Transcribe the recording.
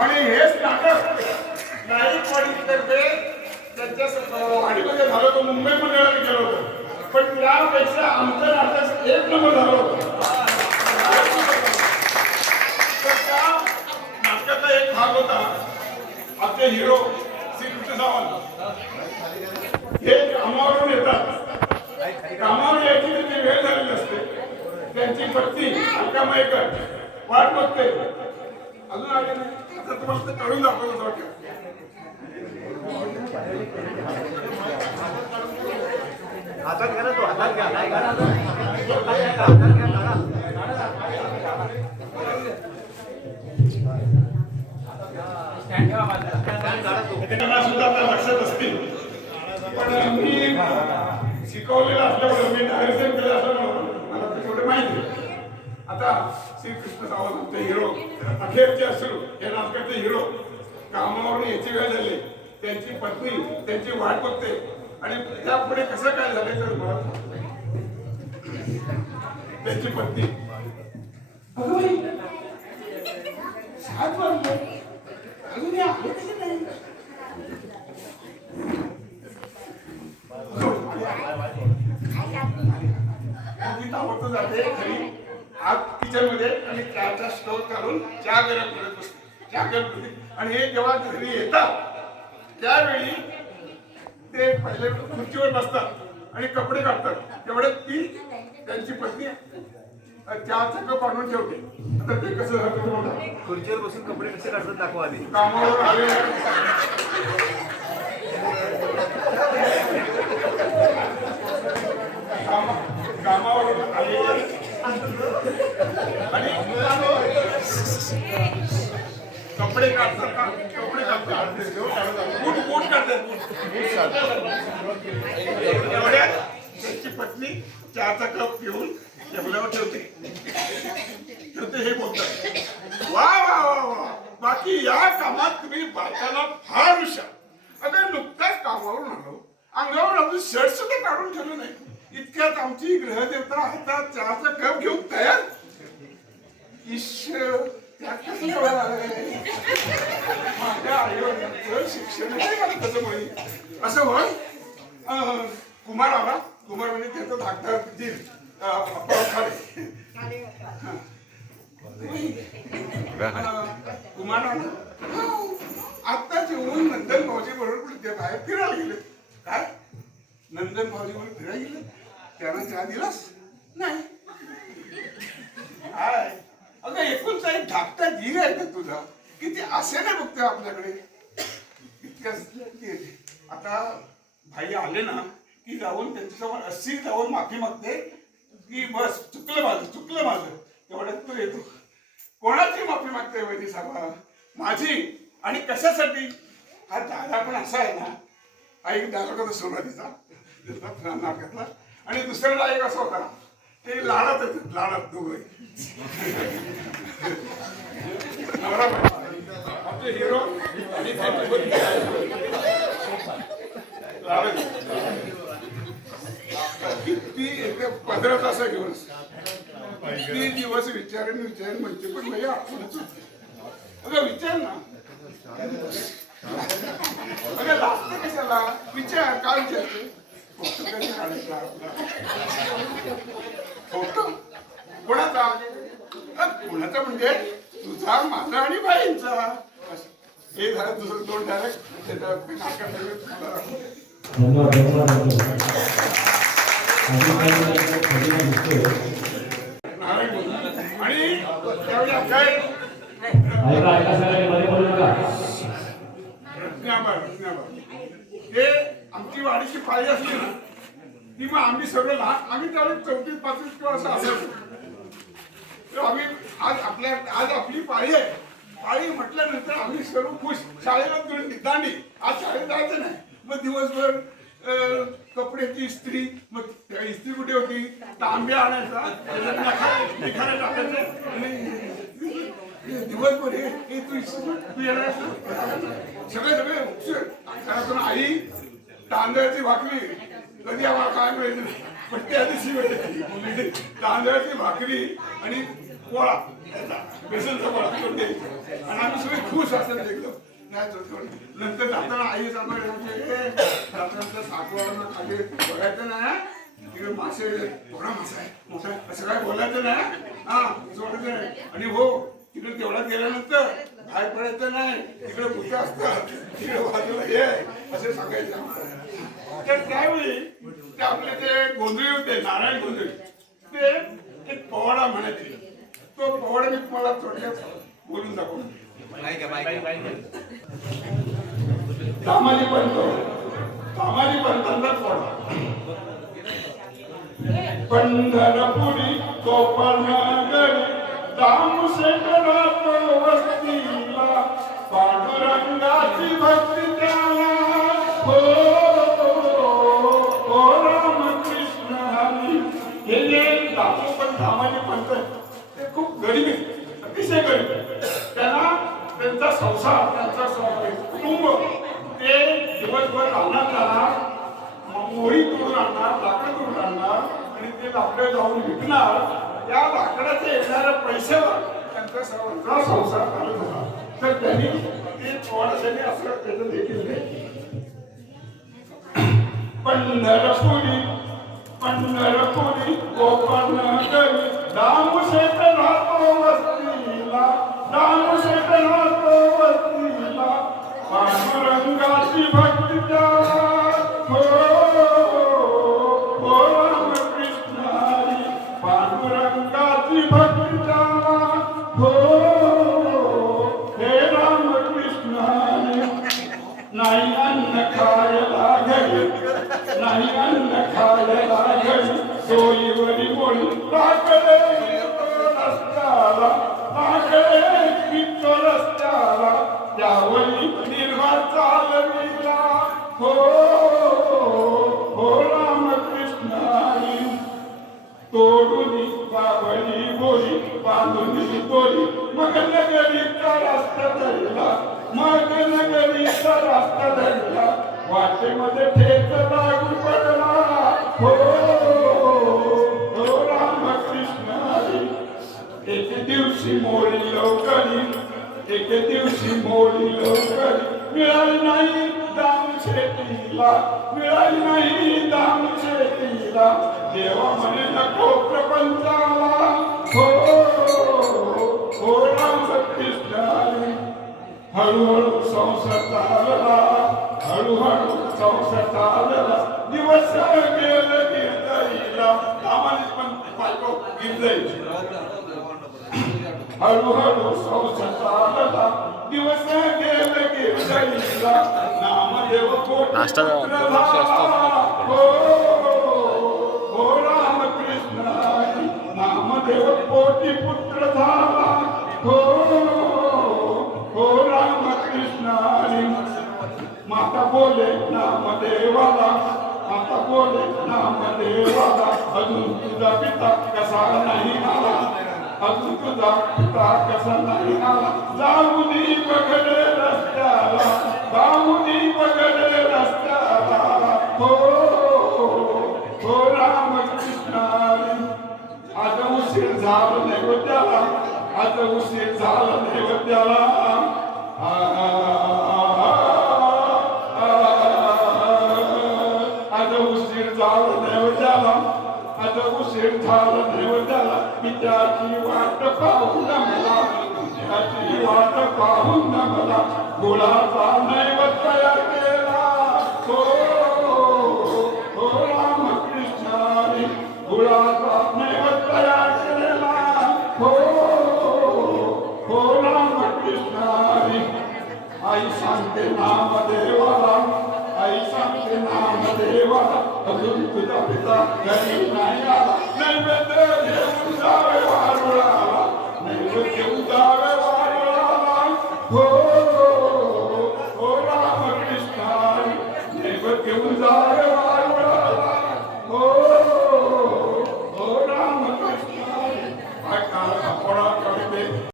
आणि हेच नाटक नाईकवाडीतर्फे त्यांच्या स- वाडीमध्ये म्हणजे झालं होतं मुंबई मंडळाने केलं होतं. पण त्यापेक्षा आमचं नाटक एक नंबर झालं होतं. तर त्या नाटकाचा एक भाग होता. आपले हिरो श्रीकृष्ण सावंत. हे कामावरून येतात. कामावर यायची त्यांची वेळ झालेली असते. त्यांची पत्नी अलका मयेकर वाट बघते. अजून आले नाही. आता तुम्हाला ते कळून दाखवतो वाटतं. हातात घ्या ना तो हातात घ्या. नाही घ्या त्यांना सुद्धा आता लक्षात असतील. पण मी शिकवलेलं असल्यामुळे मी डायरेक्शन केलं असल्यामुळे मला ते थोडे माहिती. आता श्रीकृष्ण सावंत हिरो. अखेरचे असू या नाटकाचे हिरो. कामावरून याची वेळ झाली. त्यांची पत्नी त्यांची वाट बघते. आणि त्यापुढे कसं काय झालं तर मला त्यांची पत्नी अगं बाई, सात वाजले अजून हे आले कसे नाही मी ताबडतोब जाते घरी आत किचनमध्ये आणि चहाचा स्टोव काढून चहा गरम करत बसते चहा गरम करते आणि हे जेव्हा घरी येतात त्यावेळी ते पहिले खुर्चीवर बसतात आणि कपडे काढतात. तेवढ्यात ती त्यांची पत्नी चहाचा कप आणून ठेवते. आता ते कसं. खुर्चीवर बसून कपडे कसे काढतात दाखवा आधी. कामावर आले. एवढ्यात त्याची पत्नी चहाचा कप घेऊन टेबलावर ठेवते ठेवते हे बोलतात वा वा वा वा बाकी या कामात तुम्ही बायकाला फार हुशार अगं नुकताच कामावरून आलो अंगावर अजून शर्ट सुद्धा काढून ठेवलं नाही. इतक्यात आमची ग्रहदेवता हातात चहाचा असं अं, कुमार आला कुमार म्हणजे त्याचा धाकटा खाडे. कुमार आला आता जेवून नंदन भाऊजी बरोबर ते बाहेर फिरायला गेले. काय? नंदन भाऊजी बरोबर फिरायला गेले. त्यांना चहा दिलास? नाही. अगं एकूणचा एक धाकटा धीर आहे का तुझा. की ते असे नाही बघतोय आपल्याकडे. इतकंच आता भाई आले ना की जाऊन त्यांच्यासमोर अशी जाऊन माफी मागते की बस चुकलं माझं चुकलं माझं. तेवढ्यात तो येतो कोणाची माफी मागते वैदी साहेबा? माझी. आणि कशासाठी? हा दादा पण असा आहे ना हा एक डायलॉग होता सुरुवातीचा नाटकातला आणि दुसऱ्याला एक असा होता ते लाडत येतात लाडत दोघं नवरा बायको. हिरो आणि त्यांची किती एकदा पंधरा तास घेऊन किती दिवस विचारून विचारून म्हणजे पण नाही आपणच अगं विचार ना. अगं लागतं कशाला? विचार काय विचारते फोटो कधी काढायचा फोटो? कोणाचा? कोणाचा म्हणजे? तुझा माझा आणि बाईंचा. हे झालं दुसरं दोन डायरेक्ट. धन्यवाद. हे आमची वाडीची पाळी असली ना ती मग आम्ही सगळं लहान आम्ही त्यावेळेस चौतीस पाचवीस किंवा असं असायचो. आम्ही आज आपल्या आज आपली पाळी आहे. आई म्हटल्यानंतर आम्ही सर्व खुश. शाळेला तुरंत दांडी आज शाळेत जायचं नाही. मग दिवसभर अं, कपड्याची इस्त्री मग इस्त्री कुठे होती? तांब्या आणायचा. निखारा टाकायचं. आणि दिवसभर हे तू तू येणार सगळे सगळे घरातून आई तांदळाची भाकरी. कधी आम्हाला काय मिळायचं पण त्या दिवशी मिळायची तांदळाची भाकरी आणि गोळा बेसनचा करून द्यायचा आणि आम्ही सगळे खुश असेल एकदम नाही नंतर जाताना आई जाताना साखवाला खाली बघायचं ना तिकडे मासे थोडा मासा आहे मोठा असं काय बोलायचं ना हा? सोडायचं नाही. आणि हो तिकडे तेवढा गेल्यानंतर बाहेर पडायचं नाही तिकडे भूत असतात तिकडे बाजूला ये असे सांगायचं तर त्यावेळी ते आपले ते गोंधळी होते नारायण गोंधळी. ते एक पवाडा म्हणायचे. तो पवाडा मी तुम्हाला थोडक्यात बोलून दाखवतो. सामाजिक पंत सामाजिक पंतांचा पवाडा पंढरपुरी गोपालनगरी दाम शेखरात वस्तीला पांडुरंगाची भक्ती. दिवसभर राहणार जाणार मोळी तोडून आणणार लाकडं तोडून आणणार आणि ते लाकडं जाऊन विकणार त्या लाकडाचे येणाऱ्या पैशावर त्यांचा सर्वांचा संसार चालत होता. तर त्यांनी ते चोळाशाने असं त्याचं देखील हे पंढरपुरी पंढरपुरी नाही अन्न खायला घरी नाही अन्न खायला घरी सोयीवरी बोली टाकले रस्त्याला टाकले पित्त रस्त्याला त्यावरी बोली मग नगरीचा धरला. मग नगरीचा रस्ता धरला. वाटेमध्ये ठेच लागू पडला. हो हो राम कृष्ण हरी एके दिवशी मोडी लवकरी एके दिवशी मोडी लवकरी. मिळाली नाही दाम शेतीला मिळाली नाही दाम शेतीला. देवा म्हणे नको हळूहळू संसार दिवस गेले नामदेव पुत्र हो हो राम हरी. नामदेव कोटी पुत्र झाला हो हो, हो, हो, हो माता बोले नामदेवाला माता बोले नामदेवाला अजून तुझा पिता कसा नाही आला अजून तुझा पिता कसा नाही आला जाऊनी बघडे रस्त्याला जाऊनी बघडे रस्त्याला हो हो राम आज उशीर झाला नैवेद्याला आज उशीर झाला नैवेद्याला आ, Thank you. Krishna Krishna आई सांगते नाम देवाला आई सांगते नाम देवाला अजून